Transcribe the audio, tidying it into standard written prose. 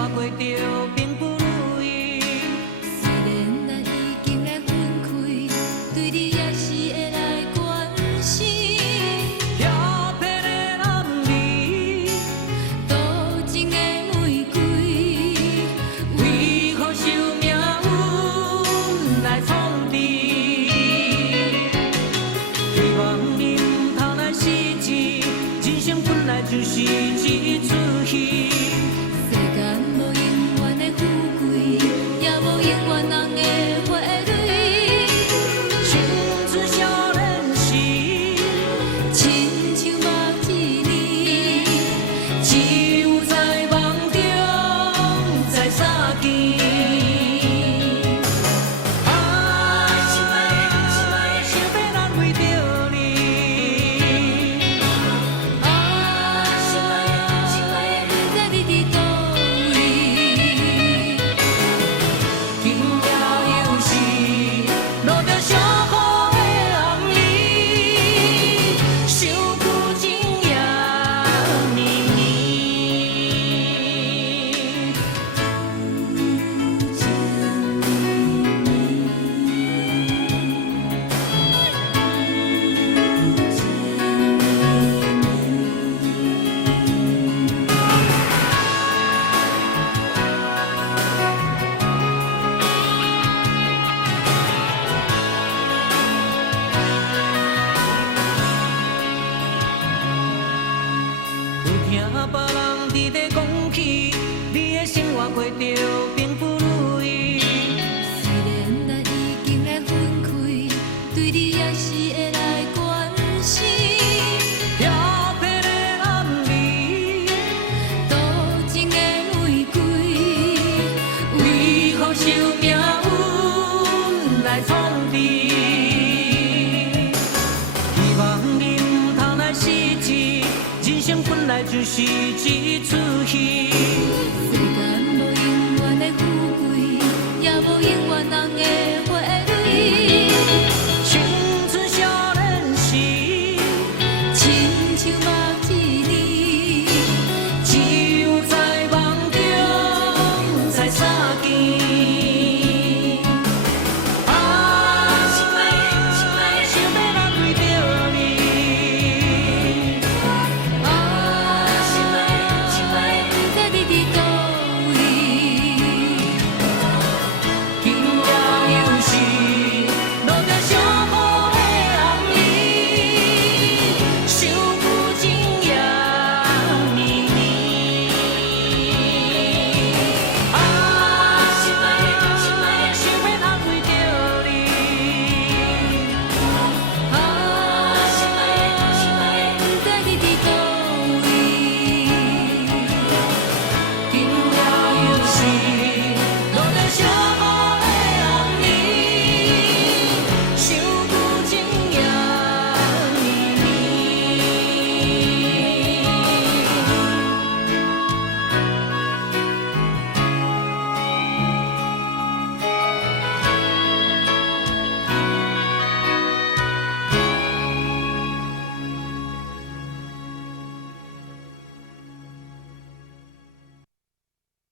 活过着并不如意。虽然咱已经来分开，对你也是会来关心。漂泊的男儿，多情的玫瑰，为何受命运来创治？希望你唔通来失志，人生本来就是一出戏。世间无永远的富贵，也无永远人的花蕊。青春少年时，亲像目一年，只有在梦中才相见。想要安慰着你。心爱的，明仔你伫倒位？今夜又是落着上雨的红日，想苦情也绵绵。有听别人伫咧讲起，你的生活过着并不如意。虽然咱已经来分开，对你也是会来关心。漂泊的男儿，多情的玫瑰，为何受命运来创治？希望你唔通来失志，人生本来就是一出